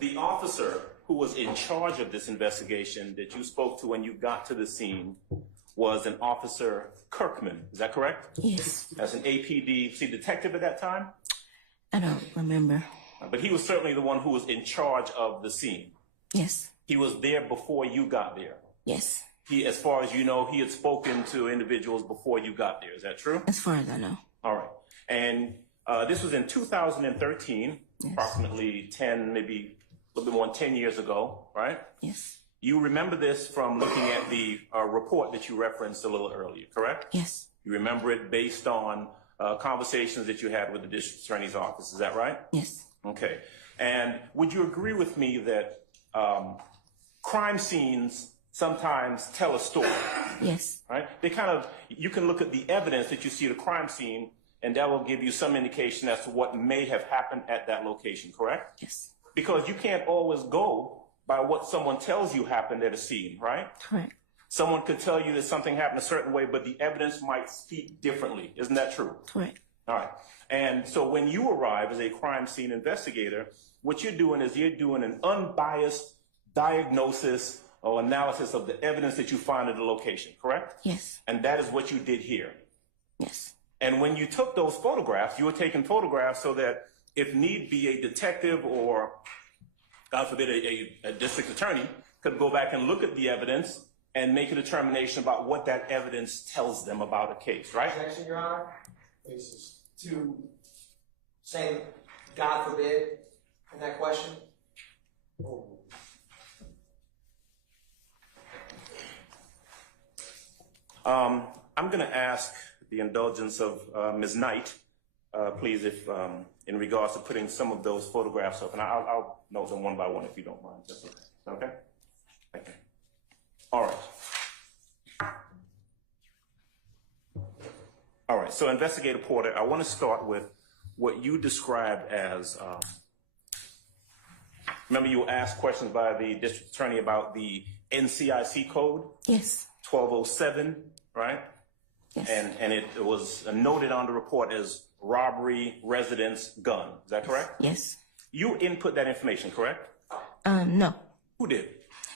the officer who was in charge of this investigation that you spoke to when you got to the scene was an Officer Kirkman. Is that correct? Yes. As an APD detective at that time? I don't remember. But he was certainly the one who was in charge of the scene. Yes. He was there before you got there. Yes. He, as far as you know, he had spoken to individuals before you got there. Is that true? As far as I know. All right. And this was in 2013, yes. Approximately 10, maybe a little bit more than 10 years ago, right? Yes. You remember this from looking at the report that you referenced a little earlier, correct? Yes. You remember it based on conversations that you had with the district attorney's office. Is that right? Yes. Okay. And would you agree with me that crime scenes sometimes tell a story? Yes. Right? They kind of, you can look at the evidence that you see at a crime scene, and that will give you some indication as to what may have happened at that location, correct? Yes. Because you can't always go by what someone tells you happened at a scene, right? Correct. Someone could tell you that something happened a certain way, but the evidence might speak differently. Isn't that true? Correct. All right. And so when you arrive as a crime scene investigator, what you're doing is you're doing an unbiased diagnosis or analysis of the evidence that you find at the location, correct? Yes. And that is what you did here. Yes. And when you took those photographs, you were taking photographs so that if need be, a detective or, God forbid, a district attorney could go back and look at the evidence and make a determination about what that evidence tells them about a case, right? Objection, Your Honor. Basis to say, God forbid, in that question. Oh. I'm going to ask the indulgence of Ms. Knight, please, if in regards to putting some of those photographs up, and I'll note them one by one if you don't mind. That's okay. Okay? Okay. All right. All right. So, Investigator Porter, I want to start with what you described as. Remember, you were asked questions by the district attorney about the NCIC code? Yes. 1207, right? Yes. And it was noted on the report as robbery, residence, gun. Is that correct? Yes. You input that information, correct? No. Who did?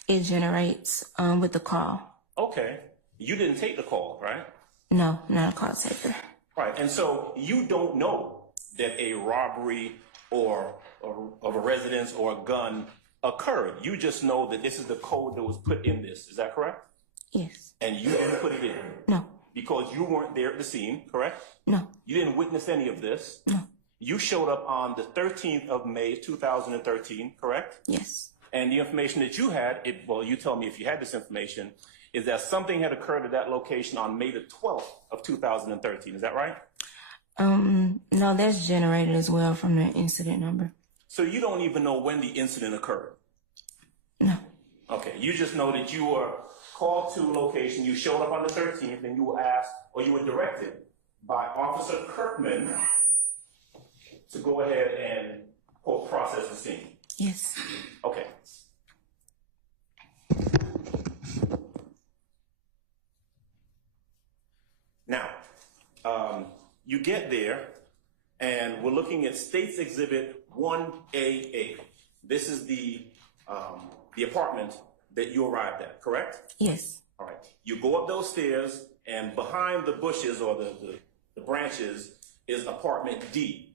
It generates with the call. Okay. You didn't take the call, right? No, not a call taker. Right. And so you don't know that a robbery or of a residence or a gun occurred. You just know that this is the code that was put in this. Is that correct? Yes. And you didn't put it in? No. Because you weren't there at the scene, correct? No. You didn't witness any of this? No. You showed up on the 13th of May, 2013, correct? Yes. And the information that you had, well, you tell me if you had this information, is that something had occurred at that location on May the 12th of 2013. Is that right? No, that's generated as well from the incident number. So you don't even know when the incident occurred? No. Okay, you just know that you were called to a location, you showed up on the 13th, and you were asked, or you were directed by Officer Kirkman to go ahead and, quote, process the scene. Yes. Okay. Now, you get there, and we're looking at State's Exhibit 1AA. This is the apartment that you arrived at, correct? Yes. All right. You go up those stairs, and behind the bushes or the branches is apartment D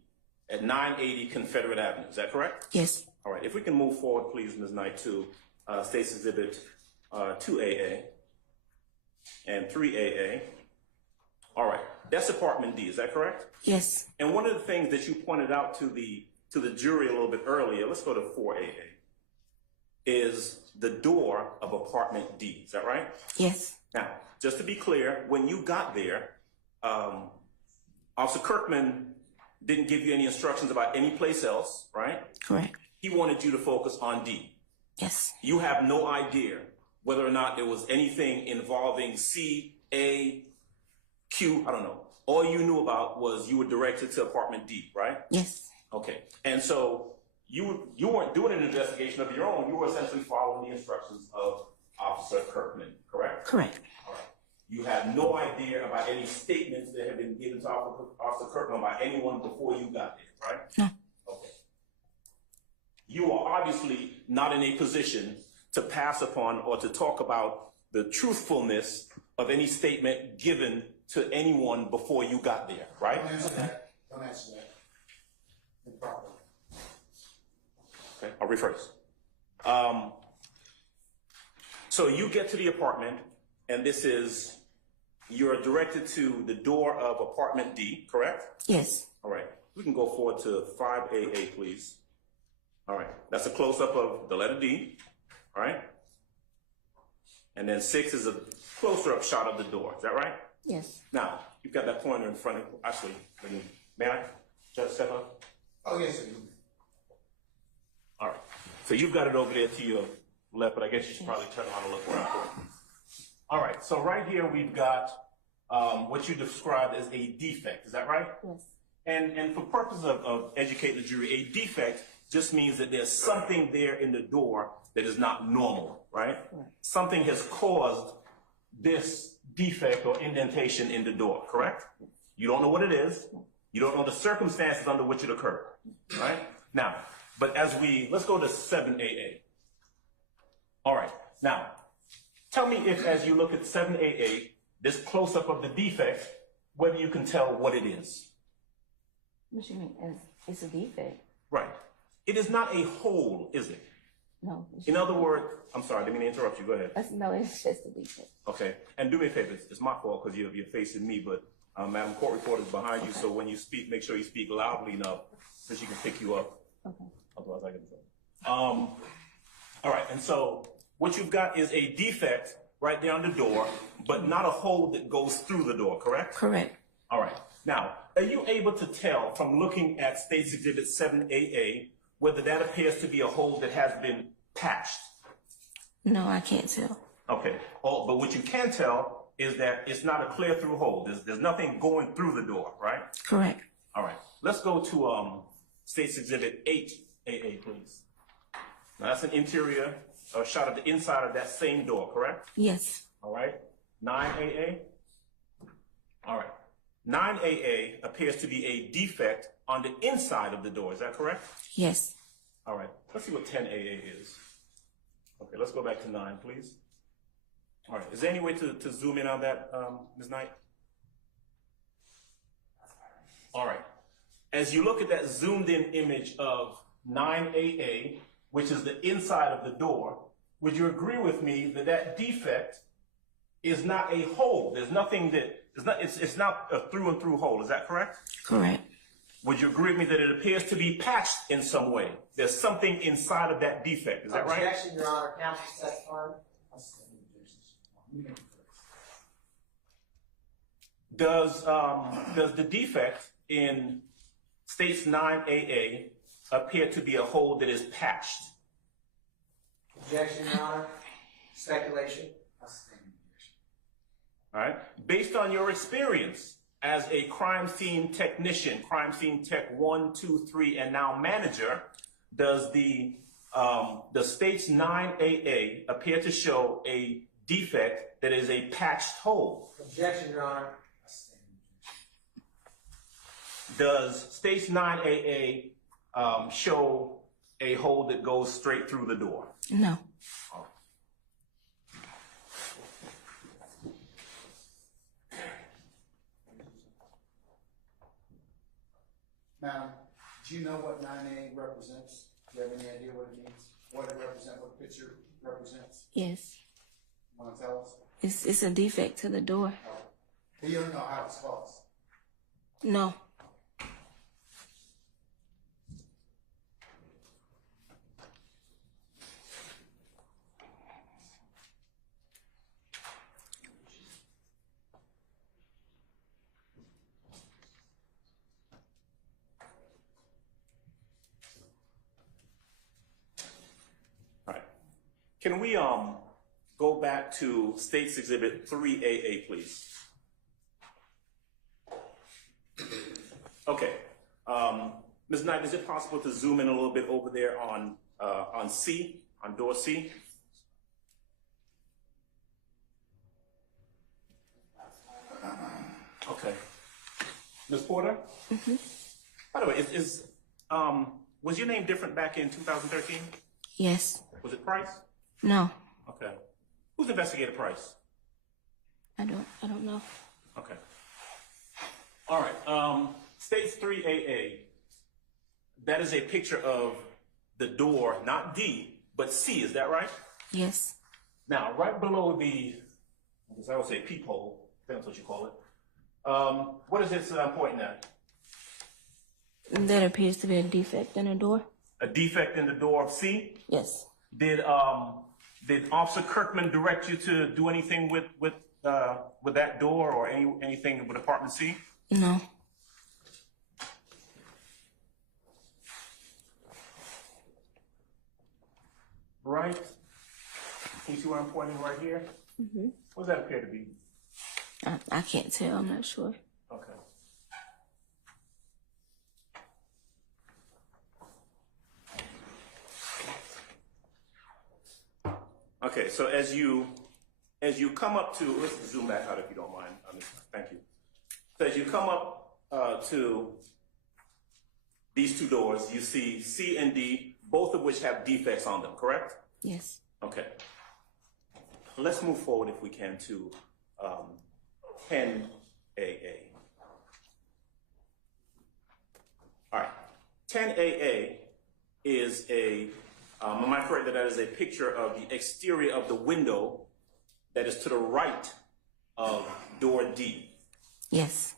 at 980 Confederate Avenue. Is that correct? Yes. All right. If we can move forward, please, Ms. Knight, to State's Exhibit 2AA and 3AA. All right. That's apartment D. Is that correct? Yes. And one of the things that you pointed out to the jury a little bit earlier, let's go to 4AA, is the door of apartment D. Is that right? Yes. Now, just to be clear, when you got there, Officer Kirkman didn't give you any instructions about any place else, right? Correct. He wanted you to focus on D. Yes. You have no idea whether or not there was anything involving C, A, Q, I don't know. All you knew about was you were directed to apartment D, right? Yes. Okay. And so you weren't doing an investigation of your own. You were essentially following the instructions of Officer Kirkman, correct? Correct. All right. You have no idea about any statements that have been given to Officer Kirkman by anyone before you got there, right? No. Okay. you are obviously not in a position to pass upon or to talk about the truthfulness of any statement given to anyone before you got there, right? Don't answer that. Don't answer that. Improper. Okay, I'll rephrase. So you get to the apartment, and you're directed to the door of apartment D, correct? Yes. All right, we can go forward to 5AA, please. All right, that's a close-up of the letter D, all right? And then 6 is a closer-up shot of the door, is that right? Yes. Now, you've got that pointer in front of you. Actually, may I just step up? Oh, yes, sir. All right, so you've got it over there to your left, but I guess you should probably turn around and look where I'm going. All right, so right here we've got what you described as a defect, is that right? Yes. And for purposes of educating the jury, a defect just means that there's something there in the door that is not normal, right? Something has caused this defect or indentation in the door, correct? You don't know what it is. You don't know the circumstances under which it occurred, right? Now, but let's go to 7AA. All right, now, tell me if as you look at 7AA, this close-up of the defect, whether you can tell what it is. What you mean? It's a defect. Right. It is not a hole, is it? No. In other words, I'm sorry, I didn't mean to interrupt you. Go ahead. No, it's just a defect. Okay. And do me a favor. It's my fault because you're facing me, but Madam Court Reporter is behind you, so when you speak, make sure you speak loudly enough so she can pick you up. Okay. Otherwise, I get in trouble. All right. And so what you've got is a defect right there on the door, but not a hole that goes through the door, correct? Correct. All right. Now, are you able to tell from looking at State's Exhibit 7AA whether that appears to be a hole that has been patched? No, I can't tell. Okay. Oh, but what you can tell is that it's not a clear through hole. There's nothing going through the door, right? Correct. All right. Let's go to State's Exhibit 8AA, please. Now that's an interior shot of the inside of that same door, correct? Yes. All right. 9AA. All right. 9AA appears to be a defect on the inside of the door. Is that correct? Yes. All right. Let's see what 10AA is. Okay, let's go back to 9, please. All right. Is there any way to zoom in on that, Ms. Knight? All right. As you look at that zoomed in image of 9AA, which is the inside of the door, would you agree with me that that defect is not a hole? There's nothing that, it's not a through and through hole. Is that correct? Correct. Would you agree with me that it appears to be patched in some way? There's something inside of that defect. Is that right? Objection, Your Honor. Counsel testifying. Does the defect in State's 9AA appear to be a hole that is patched? Objection, Your Honor. Speculation. All right. Based on your experience as a crime scene technician, crime scene tech 1, 2, 3, and now manager, does the State's 9AA appear to show a defect that is a patched hole? Objection, Your Honor. Does State's 9AA show a hole that goes straight through the door? No. Madam, do you know what 9A represents? Do you have any idea what it means? What it represents, what the picture represents? Yes. Want to tell us? It's a defect to the door. You don't know how it's caused. No. Can we go back to State's Exhibit 3AA, please? Okay. Ms. Knight, is it possible to zoom in a little bit over there on C, on door C? Okay. Ms. Porter? Mm-hmm. By the way, Was your name different back in 2013? Yes. Was it Price? No. Okay. Who's Investigator Price? I don't know. Okay. All right. Stage 3AA. That is a picture of the door, not D, but C. Is that right? Yes. Now, right below the, I guess I would say peephole, that's what you call it. What is this pointing at? That appears to be a defect in a door. A defect in the door of C? Yes. Did Officer Kirkman direct you to do anything with that door or anything with apartment C? No. Right. Can you see where I'm pointing right here? Mm-hmm. What does that appear to be? I can't tell. I'm not sure. Okay. Okay, so as you come up to, let's zoom back out if you don't mind. Thank you. So as you come up to these two doors, you see C and D, both of which have defects on them, correct? Yes. Okay. Let's move forward if we can to 10AA. All right. 10AA is am I correct that that is a picture of the exterior of the window that is to the right of door D? Yes.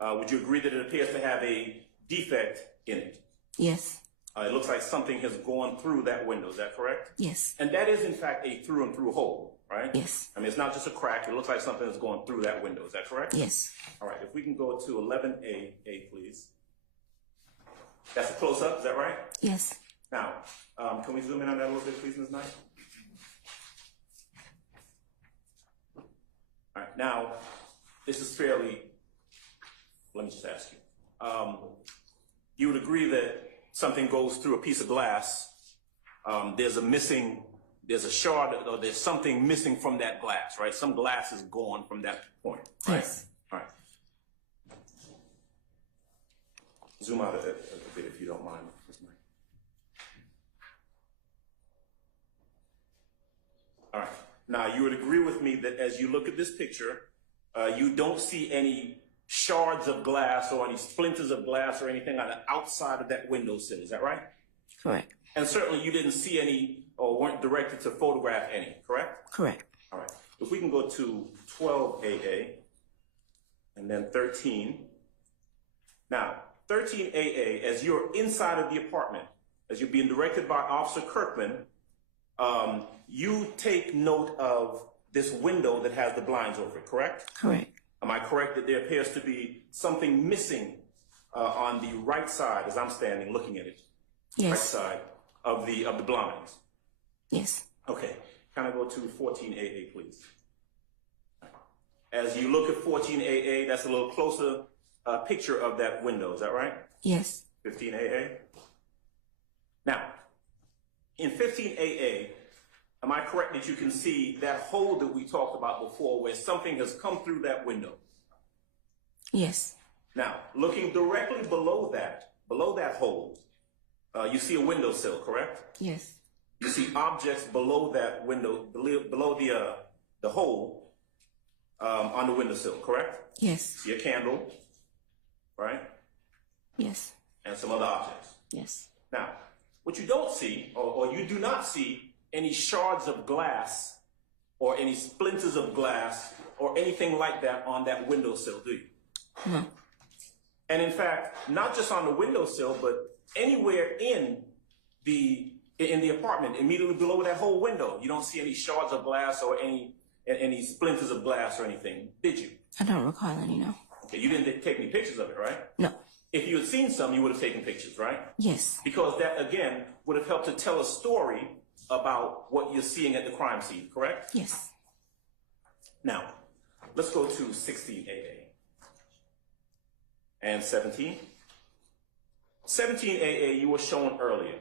Would you agree that it appears to have a defect in it? Yes. It looks like something has gone through that window, is that correct? Yes. And that is in fact a through and through hole, right? Yes. I mean, it's not just a crack, it looks like something has gone through that window, is that correct? Yes. All right, if we can go to 11AA, please. That's a close-up, is that right? Yes. Now, can we zoom in on that a little bit, please, Ms. Knight? All right, now, this is fairly, let me just ask you. You would agree that something goes through a piece of glass, there's a shard, or there's something missing from that glass, right? Some glass is gone from that point, right? Yes. All right. Zoom out a bit if you don't mind, Ms. Knight. All right. Now, you would agree with me that as you look at this picture, you don't see any shards of glass or any splinters of glass or anything on the outside of that windowsill. Is that right? Correct. And certainly you didn't see any or weren't directed to photograph any, correct? Correct. All right. If we can go to 12AA and then 13. Now, 13AA, as you're inside of the apartment, as you're being directed by Officer Kirkman, you take note of this window that has the blinds over it, correct? Correct. Am I correct that there appears to be something missing on the right side as I'm standing looking at it? Yes. Right side of the blinds. Yes. Okay. Can I go to 14AA, please? As you look at 14AA, that's a little closer picture of that window. Is that right? Yes. 15AA. Now, in 15AA, am I correct that you can see that hole that we talked about before where something has come through that window? Yes. Now, looking directly below that hole, you see a windowsill, correct? Yes. You see objects below that window, below the hole on the windowsill, correct? Yes. See a candle, right? Yes. And some other objects. Yes. Now, what you don't see, or you do not see, any shards of glass or any splinters of glass or anything like that on that windowsill, do you? No. And in fact, not just on the windowsill, but anywhere in the apartment, immediately below that whole window, you don't see any shards of glass or any splinters of glass or anything, did you? I don't recall any, no. Okay, you didn't take any pictures of it, right? No. If you had seen some, you would have taken pictures, right? Yes. Because that, again, would have helped to tell a story about what you're seeing at the crime scene, correct? Yes. Now, let's go to 16AA and 17. 17AA you were shown earlier.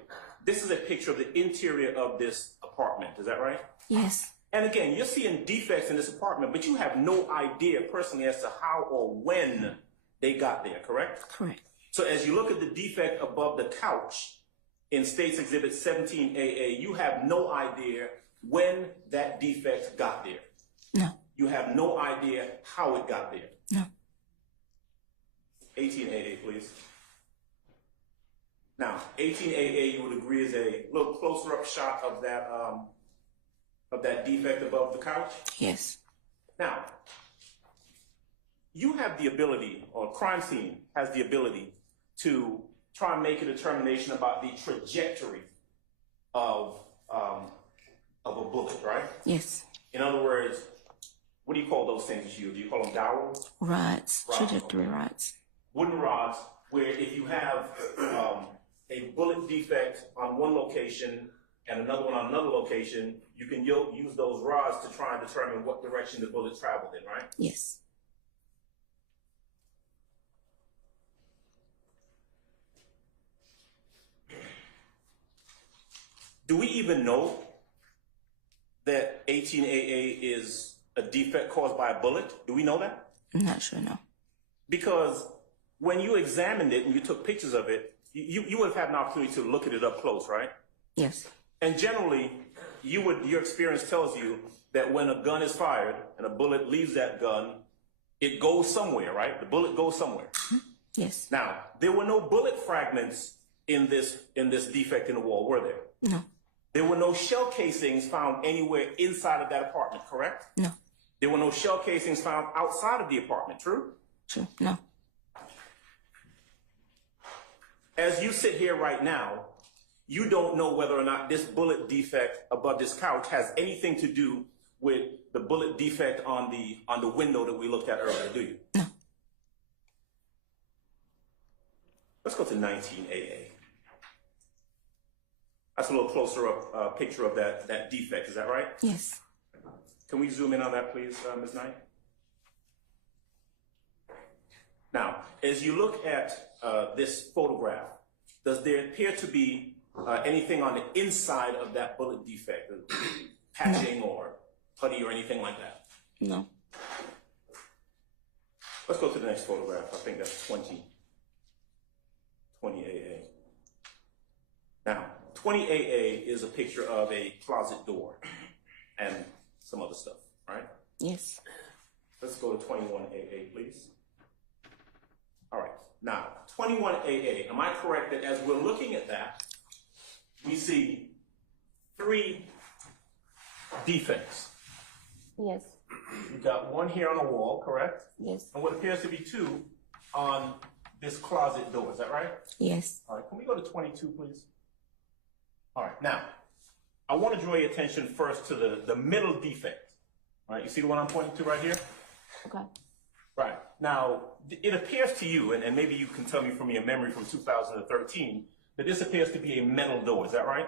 This is a picture of the interior of this apartment, is that right? Yes. And again, you're seeing defects in this apartment, but you have no idea personally as to how or when they got there, correct? Correct. So as you look at the defect above the couch in States Exhibit 17AA, you have no idea when that defect got there. No. You have no idea how it got there. No. 18AA, please. Now, 18AA, you would agree, is a little closer up shot of that defect above the couch? Yes. Now, you have the ability, or crime scene has the ability, to try and make a determination about the trajectory of a bullet, right? Yes. In other words, what do you call those things you use? Do you call them dowels? Rods. Rods, Trajectory okay. rods. Wooden rods, where if you have a bullet defect on one location and another one on another location, you can use those rods to try and determine what direction the bullet traveled in, right? Yes. Do we even know that 18AA is a defect caused by a bullet? Do we know that? I'm not sure, no. Because when you examined it and you took pictures of it, you would have had an opportunity to look at it up close, right? Yes. And generally, your experience tells you that when a gun is fired and a bullet leaves that gun, it goes somewhere, right? The bullet goes somewhere. Yes. Now, there were no bullet fragments in this defect in the wall, were there? No. There were no shell casings found anywhere inside of that apartment, correct? No. There were no shell casings found outside of the apartment, true? True. No. As you sit here right now, you don't know whether or not this bullet defect above this couch has anything to do with the bullet defect on the window that we looked at earlier, do you? No. Let's go to 19AA. That's a little closer up picture of that defect, is that right? Yes. Can we zoom in on that, please, Ms. Knight? Now, as you look at this photograph, does there appear to be anything on the inside of that bullet defect, patching or putty or anything like that? No. Let's go to the next photograph. I think that's 20 AA. Now, 20 AA is a picture of a closet door and some other stuff, right? Yes. Let's go to 21 AA, please. All right. Now, 21 AA, am I correct that as we're looking at that, we see 3 defects? Yes. We've got one here on the wall, correct? Yes. And what appears to be 2 on this closet door, is that right? Yes. All right, can we go to 22, please? All right, now, I want to draw your attention first to the middle defect. All right, you see the one I'm pointing to right here? Okay. Right. Now, it appears to you, and maybe you can tell me from your memory from 2013, that this appears to be a metal door, is that right?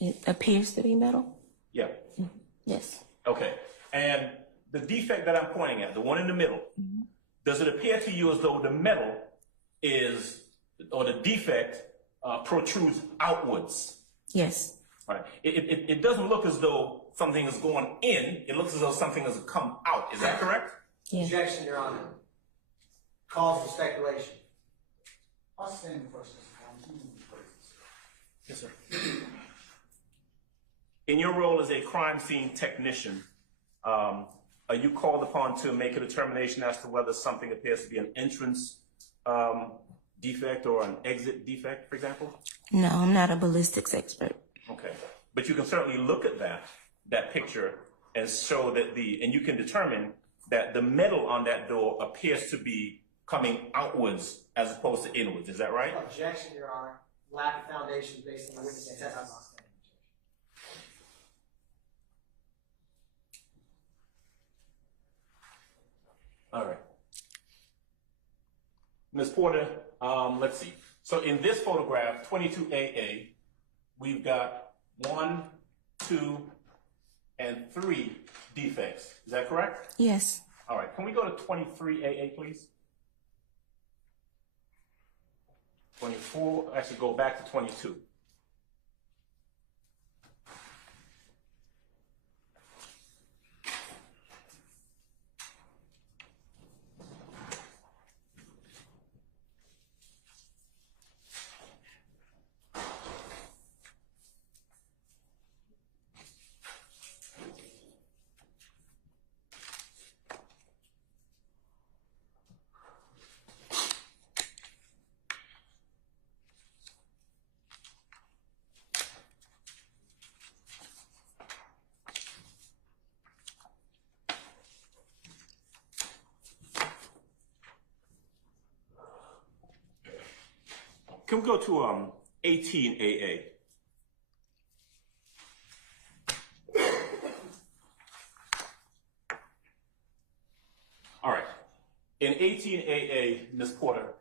It appears to be metal? Yeah. Yes. Okay. And the defect that I'm pointing at, the one in the middle, does it appear to you as though the metal is, or the defect protrudes outwards? Yes. Right. It doesn't look as though something is going in. It looks as though something has come out. Is that correct? Yes. Objection, Your Honor. Cause for speculation. I'll stand first, Mr. Thomas. Yes, sir. In your role as a crime scene technician, are you called upon to make a determination as to whether something appears to be an entrance defect or an exit defect, for example? No, I'm not a ballistics expert. Okay. But you can certainly look at that picture and show that and you can determine that the metal on that door appears to be coming outwards as opposed to inwards. Is that right? Objection, Your Honor. Lack of foundation based on the witness testimony. All right. Ms. Porter, let's see. So in this photograph, 22AA, we've got 1, 2, and 3 defects. Is that correct? Yes. All right. Can we go to 23AA, please? 24, actually go back to 22. can we go to 18AA? All right. In 18AA, Ms. Porter,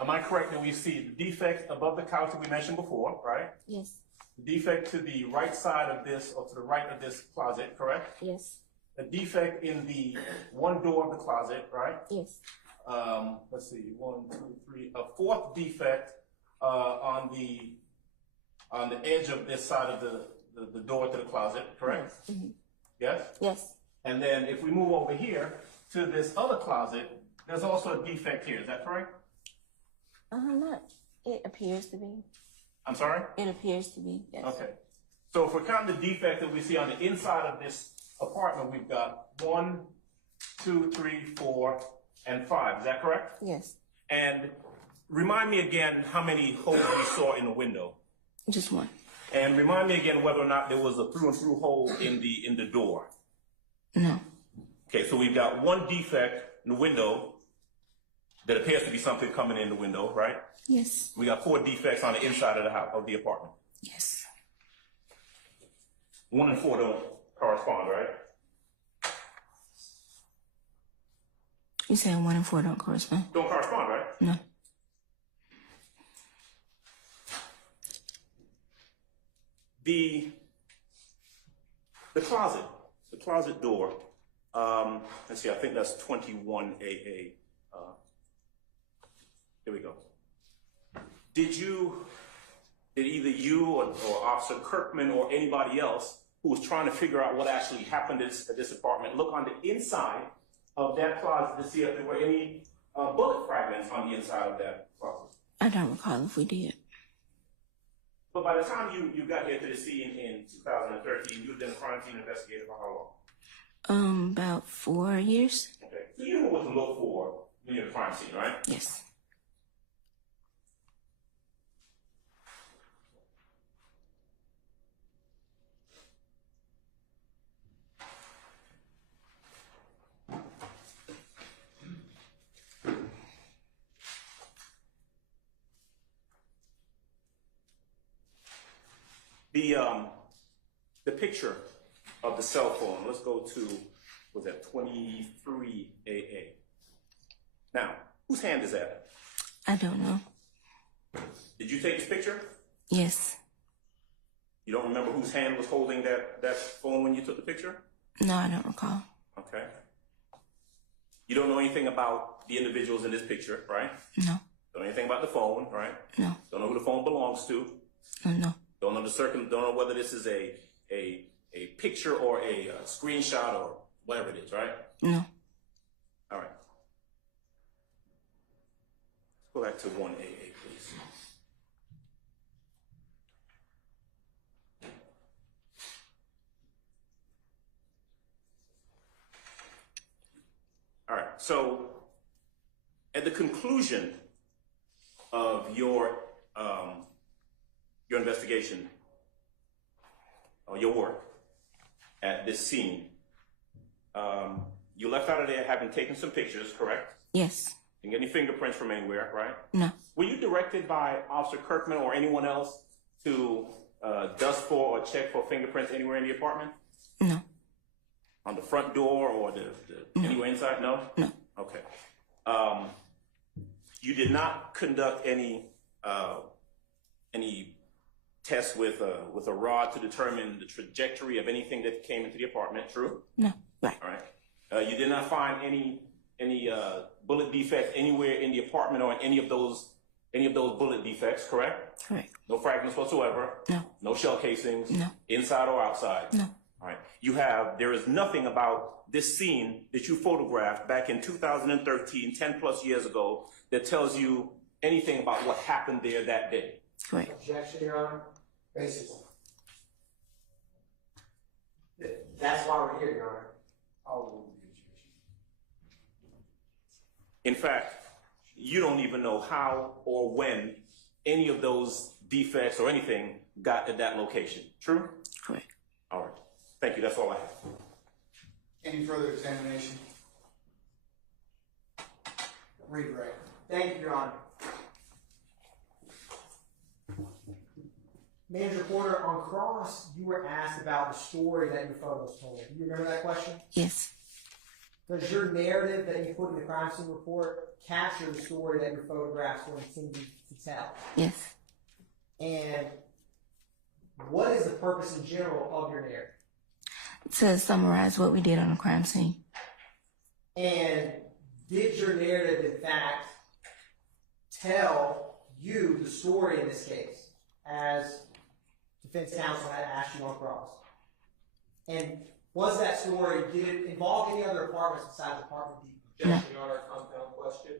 am I correct that we see the defect above the couch that we mentioned before, right? Yes. The defect to the right side of this, or to the right of this closet, correct? Yes. A defect in the one door of the closet, right? Yes. Let's see, 1, 2, 3, a fourth defect on the edge of this side of the door to the closet, correct? Yes. Mm-hmm. Yes? Yes. And then if we move over here to this other closet, there's also a defect here, is that correct? Not. It appears to be. I'm sorry? It appears to be. Yes. Okay. So if we're counting the defect that we see on the inside of this apartment, we've got 1, 2, 3, 4, and 5. Is that correct? Yes. And remind me again how many holes we saw in the window. Just one. And remind me again whether or not there was a through and through hole in the door. No. Okay, so we've got one defect in the window that appears to be something coming in the window, right? Yes. We got 4 defects on the inside of the house, of the apartment. Yes. 1 and 4 don't correspond, right? You said 1 and 4 don't correspond? Don't correspond, right? No. The closet door, let's see, I think that's 21AA. Here we go. Did either you or Officer Kirkman or anybody else who was trying to figure out what actually happened at this apartment look on the inside of that closet to see if there were any bullet fragments on the inside of that closet? I don't recall if we did. But by the time you got here to the scene in 2013, you had been a crime scene investigator for how long? About 4 years. Okay. So you know what to look for when you're at a crime scene, right? Yes. The picture of the cell phone, let's go to, was that 23AA? Now, whose hand is that? I don't know. Did you take this picture? Yes. You don't remember whose hand was holding that phone when you took the picture? No, I don't recall. Okay. You don't know anything about the individuals in this picture, right? No. Don't know anything about the phone, right? No. Don't know who the phone belongs to. Oh, No. Don't know don't know whether this is a picture or a screenshot or whatever it is, right? No. All right. Let's go back to 1AA, please. All right. So, at the conclusion of your investigation or your work at this scene, you left out of there having taken some pictures, correct? Yes. Didn't get any fingerprints from anywhere, right? No. Were you directed by Officer Kirkman or anyone else to dust for or check for fingerprints anywhere in the apartment? No. On the front door or anywhere inside? No? No. Okay. You did not conduct any tests with a rod to determine the trajectory of anything that came into the apartment, true? No. Right. All right. You did not find any bullet defects anywhere in the apartment or in any of those bullet defects, correct? Correct. No fragments whatsoever. No. No shell casings. No. Inside or outside. No. All right. There is nothing about this scene that you photographed back in 2013, 10 plus years ago, that tells you anything about what happened there that day. Correct. Objection, Your Honor. Basis. That's why we're here, Your Honor. I'll rule the objection. In fact, you don't even know how or when any of those defects or anything got to that location. True? Correct. All right. Thank you. That's all I have. Any further examination? Redirect. Thank you, Your Honor. Manager Porter, on cross, you were asked about the story that your photos told. Do you remember that question? Yes. Does your narrative that you put in the crime scene report capture the story that your photographs were intended to tell? Yes. And what is the purpose in general of your narrative? To summarize what we did on the crime scene. And did your narrative, in fact, tell you the story in this case, as defense counsel had asked you on cross? And was that story, did it involve any other apartments besides apartment D? Objection, Your Honor, compound question.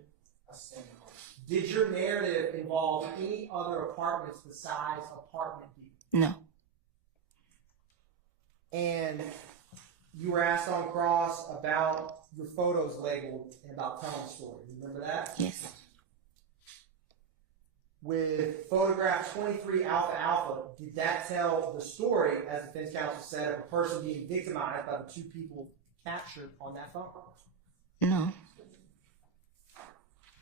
Did your narrative involve any other apartments besides apartment D? No. And you were asked on cross about your photos labeled and about telling the story. Remember that? Yes. With photograph 23 Alpha Alpha, did that tell the story, as the defense counsel said, of a person being victimized by the two people captured on that phone? No.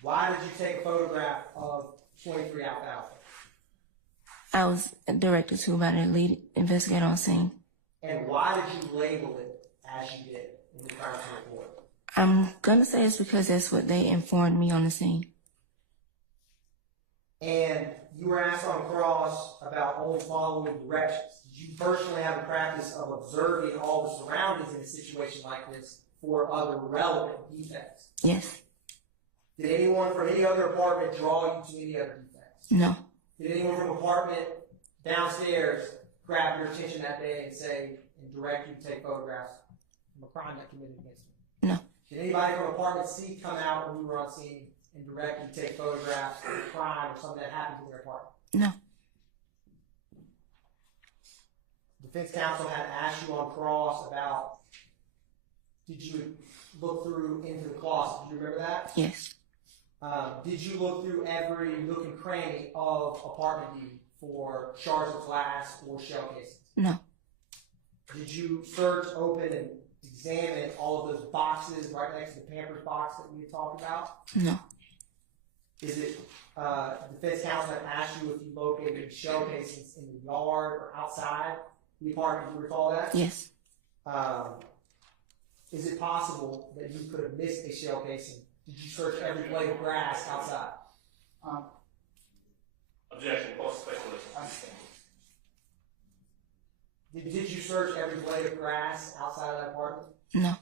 Why did you take a photograph of 23 Alpha Alpha? I was directed to by the lead investigator on scene. And why did you label it as you did in the crime scene report? I'm gonna say it's because that's what they informed me on the scene. And you were asked on cross about only following directions. Did you personally have a practice of observing all the surroundings in a situation like this for other relevant defects? Yes. Did anyone from any other apartment draw you to any other defects? No. Did anyone from apartment downstairs grab your attention that day and say, and direct you to take photographs from a crime that committed against you? No. Did anybody from apartment C come out when you were on scene and direct you to take photographs of a crime or something that happened in their apartment? No. Defense counsel had asked you on cross about, did you look through into the closet? Do you remember that? Yes. Did you look through every nook and cranny of apartment D for shards of glass or shell casings? No. Did you search, open, and examine all of those boxes right next to the Pampers box that we had talked about? No. Is it, defense counsel had asked you if you located shell casings in the yard or outside the apartment? Do you recall that? Yes. Is it possible that you could have missed a shell casing? Did you search every blade of grass outside? Objection, post speculation. Did you search every blade of grass outside of that apartment? No.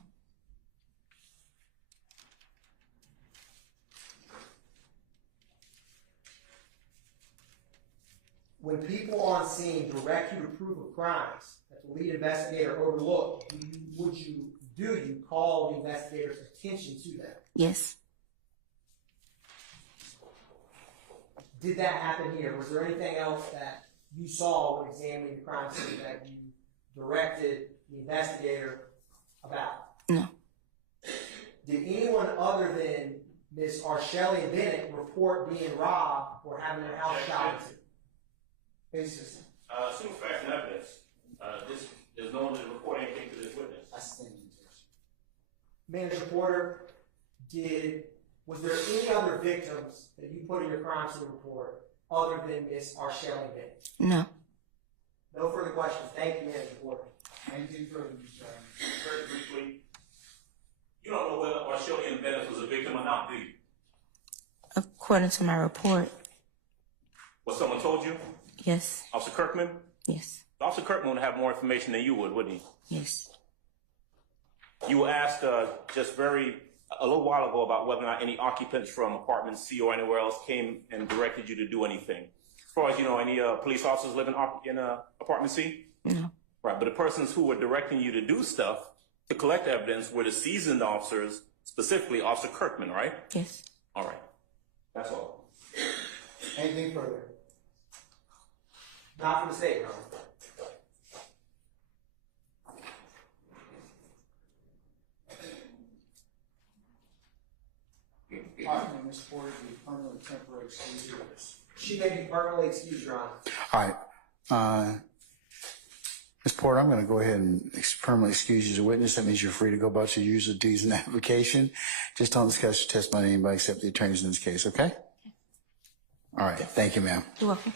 When people on scene direct you to prove of crimes that the lead investigator overlooked, do you call the investigator's attention to them? Yes. Did that happen here? Was there anything else that you saw when examining the crime scene that you directed the investigator about? No. Did anyone other than Ms. Arsheli and Bennett report being robbed or having their house shot into? Basis. Single facts and evidence. There's no one to report anything to this witness. Manager Porter, was there any other victims that you put in your crime scene report other than Ms. Arsheli and Bennett? No. No further questions. Thank you, Manager Porter. Anything further, Mr. Chairman? Very briefly, you don't know whether Arsheli and Bennett was a victim or not, do you? According to my report, What someone told you? yes. Officer Kirkman? Yes. Officer Kirkman would have more information than you would, wouldn't he? Yes. You were asked just a little while ago about whether or not any occupants from apartment C or anywhere else came and directed you to do anything. As far as you know, any police officers live in apartment C? No. Right, but the persons who were directing you to do stuff to collect evidence were the seasoned officers, specifically Officer Kirkman, right? Yes. All right. That's all. Anything further? Not from the state, Your Honor. All right, Ms. Porter, be permanently temporary excused. She may be permanently excused, Your Honor. All right. Ms. Porter, I'm going to go ahead and permanently excuse you as a witness. That means you're free to go about your usual duties and application. Just don't discuss your testimony with anybody except the attorneys in this case, okay? All right. Thank you, ma'am. You're welcome.